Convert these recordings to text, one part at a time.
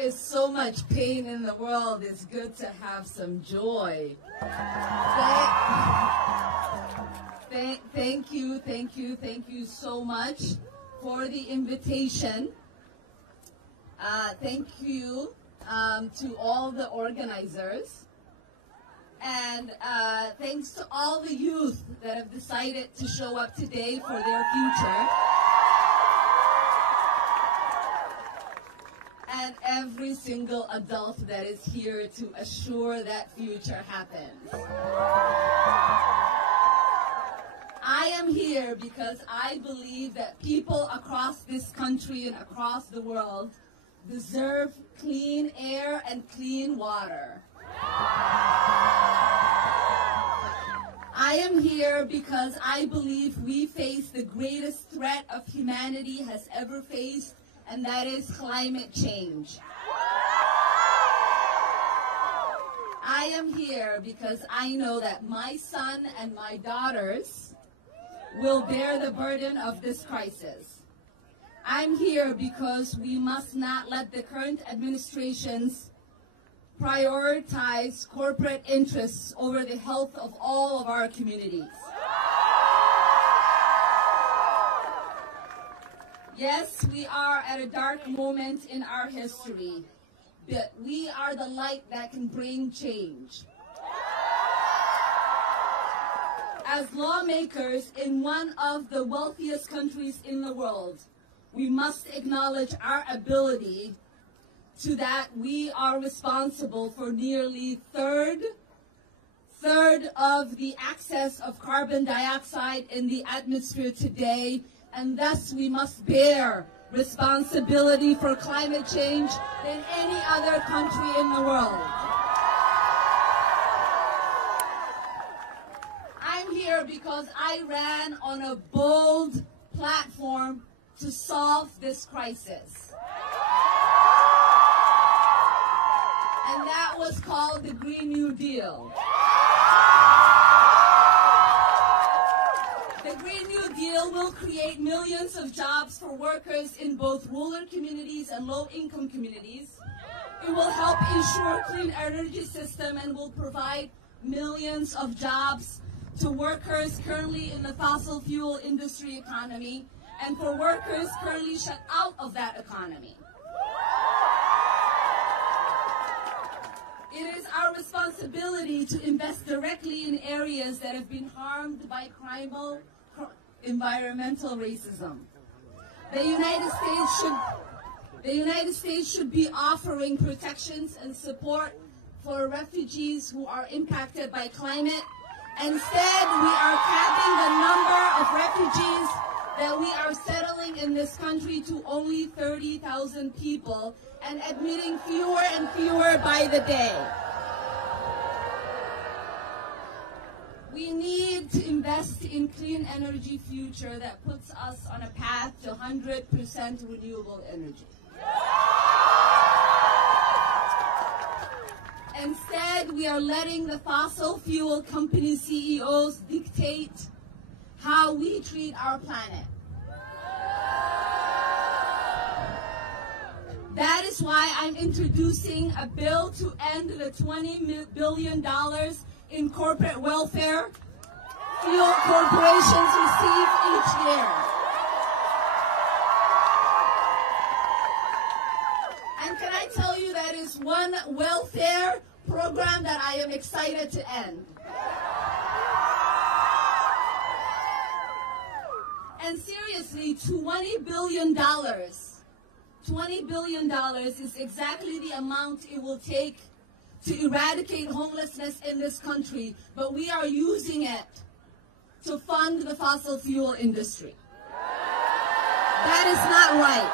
is so much pain in the world, it's good to have some joy. Thank you so much for the invitation. Thank you to all the organizers. And thanks to all the youth that have decided to show up today for their future. And every single adult that is here to assure that future happens. I am here because I believe that people across this country and across the world deserve clean air and clean water. I am here because I believe we face the greatest threat of humanity has ever faced, and that is climate change. I am here because I know that my son and my daughters will bear the burden of this crisis. I'm here because we must not let the current administrations prioritize corporate interests over the health of all of our communities. Yes, we are at a dark moment in our history, but we are the light that can bring change. As lawmakers in one of the wealthiest countries in the world, we must acknowledge our ability to that we are responsible for nearly third of the excess of carbon dioxide in the atmosphere today, and thus we must bear responsibility for climate change than any other country in the world. I'm here because I ran on a bold platform to solve this crisis. And that was called the Green New Deal. The Green New Deal will create millions of jobs for workers in both rural communities and low-income communities. It will help ensure clean energy system and will provide millions of jobs to workers currently in the fossil fuel industry economy and for workers currently shut out of that economy. It is our responsibility to invest directly in areas that have been harmed by environmental racism. The United States should be offering protections and support for refugees who are impacted by climate. Instead, we are capping the number of refugees that we are settling in this country to only 30,000 people and admitting fewer and fewer by the day. We need to invest in clean energy future that puts us on a path to 100% renewable energy. Instead, we are letting the fossil fuel company CEOs dictate how we treat our planet. That is why I'm introducing a bill to end the $20 billion in corporate welfare fuel corporations receive each year. And can I tell you that is one welfare program that I am excited to end. And seriously, $20 billion. $20 billion is exactly the amount it will take to eradicate homelessness in this country, but we are using it to fund the fossil fuel industry. That is not right.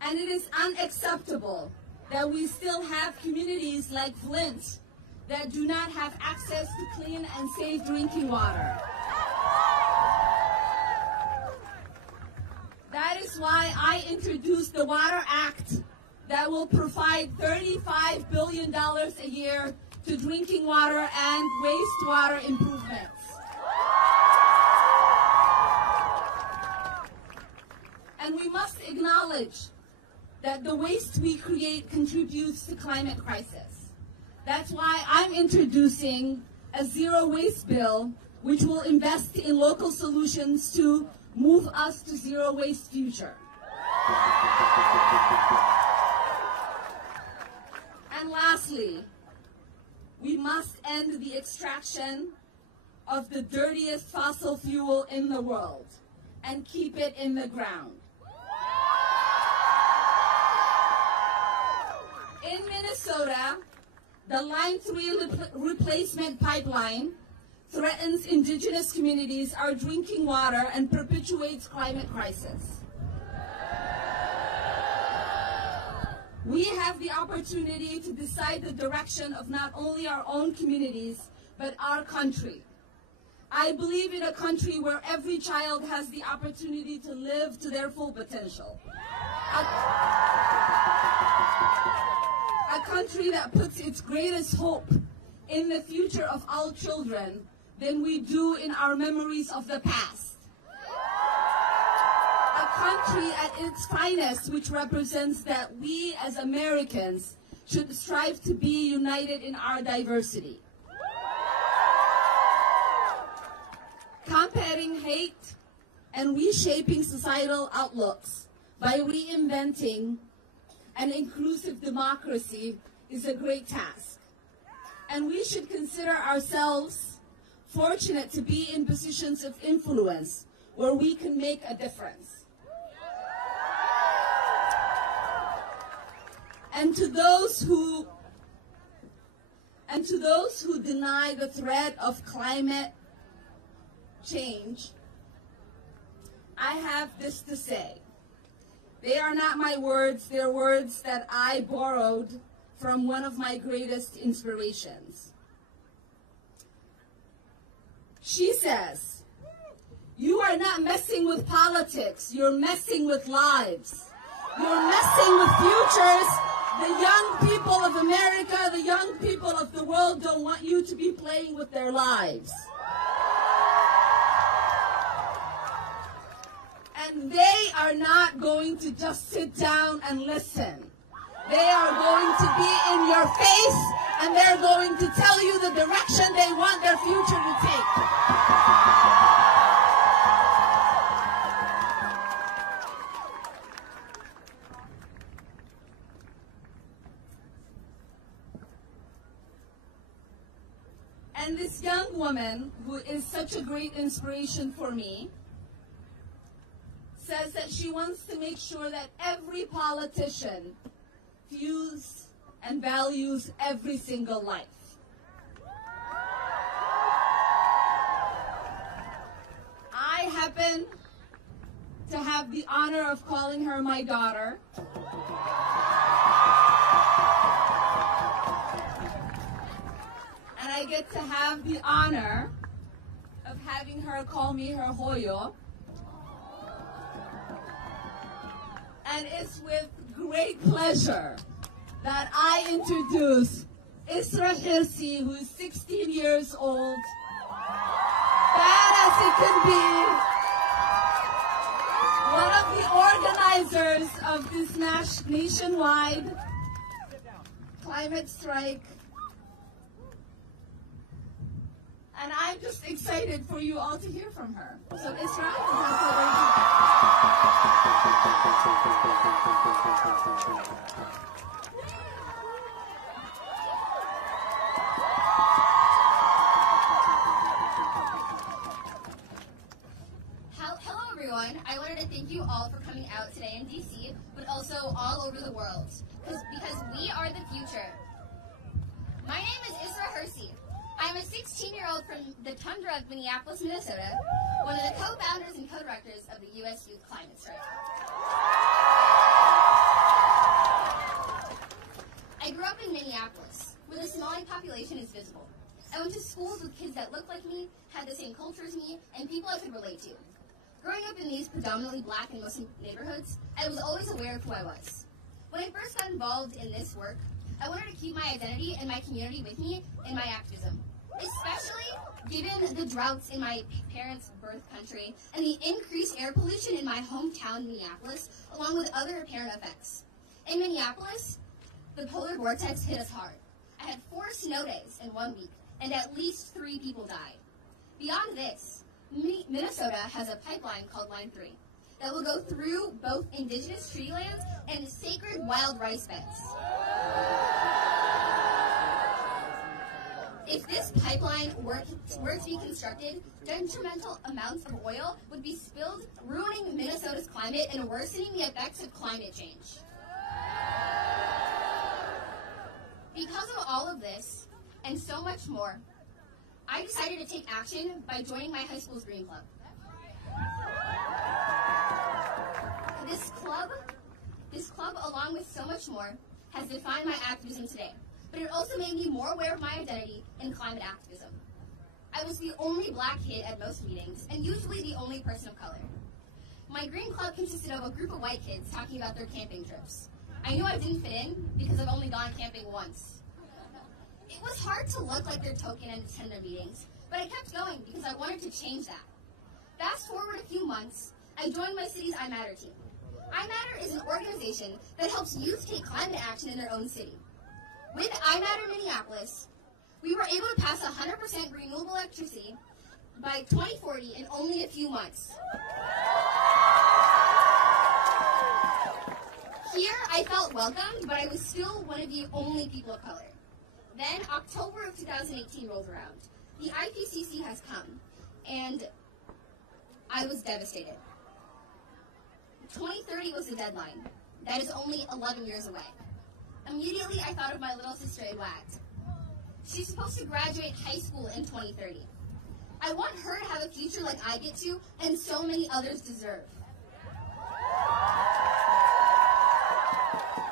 And it is unacceptable that we still have communities like Flint that do not have access to clean and safe drinking water. That is why I introduced the Water Act that will provide $35 billion a year to drinking water and wastewater improvements. And we must acknowledge that the waste we create contributes to climate crisis. That's why I'm introducing a zero waste bill, which will invest in local solutions to move us to zero waste future. And lastly, we must end the extraction of the dirtiest fossil fuel in the world and keep it in the ground. In Minnesota, the Line 3 replacement pipeline threatens indigenous communities, our drinking water, and perpetuates climate crisis. We have the opportunity to decide the direction of not only our own communities, but our country. I believe in a country where every child has the opportunity to live to their full potential. A country that puts its greatest hope in the future of all children than we do in our memories of the past. A country at its finest, which represents that we as Americans should strive to be united in our diversity. Combating hate and reshaping societal outlooks by reinventing an inclusive democracy is a great task. And we should consider ourselves fortunate to be in positions of influence where we can make a difference. And to those who deny the threat of climate change, I have this to say. They are not my words, they're words that I borrowed from one of my greatest inspirations. She says, "You are not messing with politics, you're messing with lives. You're messing with futures. The young people of America, the young people of the world don't want you to be playing with their lives." And they are not going to just sit down and listen. They are going to be in your face, and they're going to tell you the direction they want their future to take. And this young woman, who is such a great inspiration for me, says that she wants to make sure that every politician views and values every single life. I happen to have the honor of calling her my daughter. And I get to have the honor of having her call me her Hoyo. And it's with great pleasure that I introduce Isra Hirsi, who is 16 years old, bad as it could be, one of the organizers of this nationwide climate strike. And I'm just excited for you all to hear from her. So Isra, without further Hello everyone. I wanted to thank you all for coming out today in DC, but also all over the world, because we are the future. My name is Isra Hirsi. I'm a 16-year-old from the tundra of Minneapolis, Minnesota, one of the co-founders and co-directors of the U.S. Youth Climate Strike. I grew up in Minneapolis, where the Somali population is visible. I went to schools with kids that looked like me, had the same culture as me, and people I could relate to. Growing up in these predominantly black and Muslim neighborhoods, I was always aware of who I was. When I first got involved in this work, I wanted to keep my identity and my community with me in my activism, especially given the droughts in my parents' birth country and the increased air pollution in my hometown, Minneapolis, along with other apparent effects. In Minneapolis, the polar vortex hit us hard. I had 4 snow days in 1 week, and at least 3 people died. Beyond this, Minnesota has a pipeline called Line 3 that will go through both indigenous treaty lands and sacred wild rice beds. If this pipeline were to be constructed, detrimental amounts of oil would be spilled, ruining Minnesota's climate and worsening the effects of climate change. Because of all of this, and so much more, I decided to take action by joining my high school's Green Club. This club, along with so much more, has defined my activism today, but it also made me more aware of my identity in climate activism. I was the only black kid at most meetings, and usually the only person of color. My Green Club consisted of a group of white kids talking about their camping trips. I knew I didn't fit in because I've only gone camping once. It was hard to look like their token and attend their meetings, but I kept going because I wanted to change that. Fast forward a few months, I joined my city's I Matter team. I Matter is an organization that helps youth take climate action in their own city. With I Matter Minneapolis, we were able to pass 100% renewable electricity by 2040 in only a few months. Here, I felt welcomed, but I was still one of the only people of color. Then, October of 2018 rolled around. The IPCC has come, and I was devastated. 2030 was the deadline. That is only 11 years away. Immediately, I thought of my little sister, Ilhan. She's supposed to graduate high school in 2030. I want her to have a future like I get to, and so many others deserve.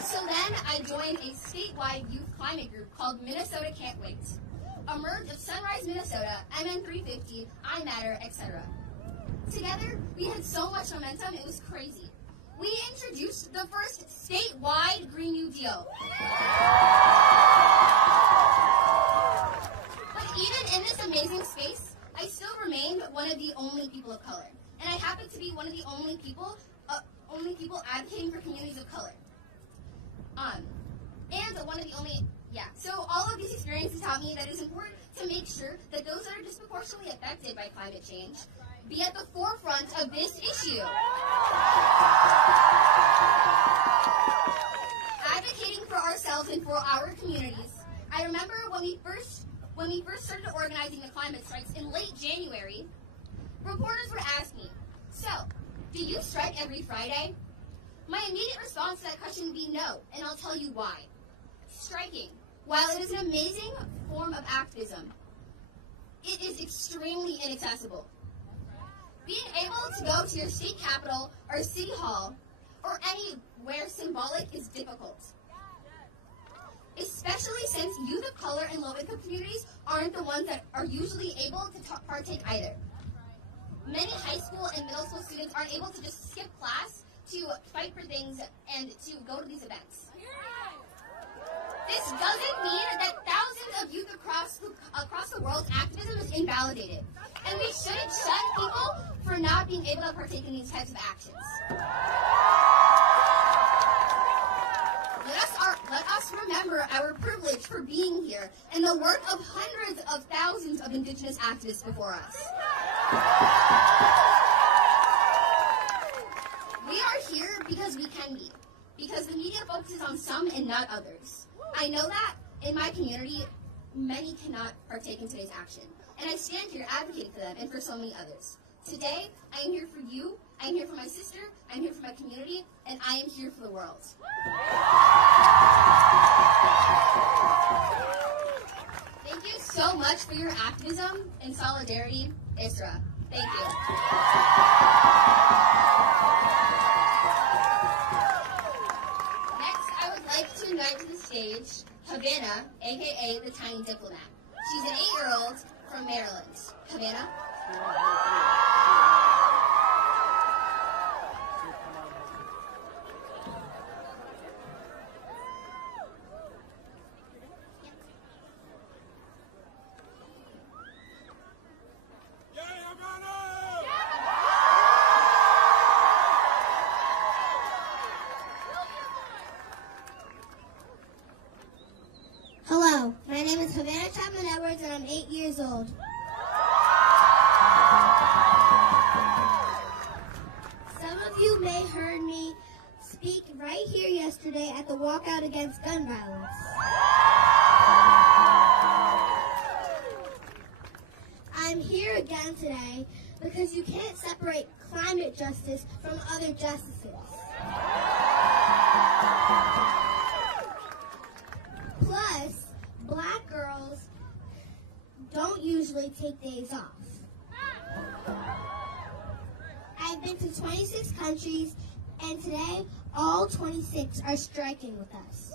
So then, I joined a statewide youth climate group called Minnesota Can't Wait. A merge of Sunrise Minnesota, MN350, I Matter, etc. Together, we had so much momentum, it was crazy. We introduced the first statewide Green New Deal. But even in this amazing space, I still remained one of the only people of color. And I happened to be one of the only people advocating for communities of color. And one of the only, so all of these experiences taught me that it's important to make sure that those that are disproportionately affected by climate change be at the forefront of this issue. Advocating for ourselves and for our communities. I remember when we first started organizing the climate strikes in late January, reporters would ask me, "So, do you strike every Friday?" My immediate response to that question would be no, and I'll tell you why. Striking, while it is an amazing form of activism, it is extremely inaccessible. Being able to go to your state capitol or city hall or anywhere symbolic is difficult. Especially since youth of color and low-income communities aren't the ones that are usually able to partake either. Many high school and middle school students aren't able to just skip class to fight for things and to go to these events. This doesn't mean that thousands of youth across the world's activism is invalidated. And we shouldn't shun people for not being able to partake in these types of actions. Let us remember our privilege for being here and the work of hundreds of thousands of Indigenous activists before us. We are here because we can be, because the media focuses on some and not others. I know that in my community, many cannot partake in today's action, and I stand here advocating for them and for so many others. Today, I am here for you, I am here for my sister, I am here for my community, and I am here for the world. Thank you so much for your activism and solidarity, Isra. Thank you. Next, I would like to invite to the stage Havana, aka the Tiny Diplomat. She's an 8-year-old from Maryland. Havana? Havana Chapman Edwards, and I'm 8 years old. Some of you may have heard me speak right here yesterday at the walkout against gun violence. I'm here again today because you can't separate climate justice from other justices. Plus, black girls don't usually take days off. I've been to 26 countries, and today all 26 are striking with us.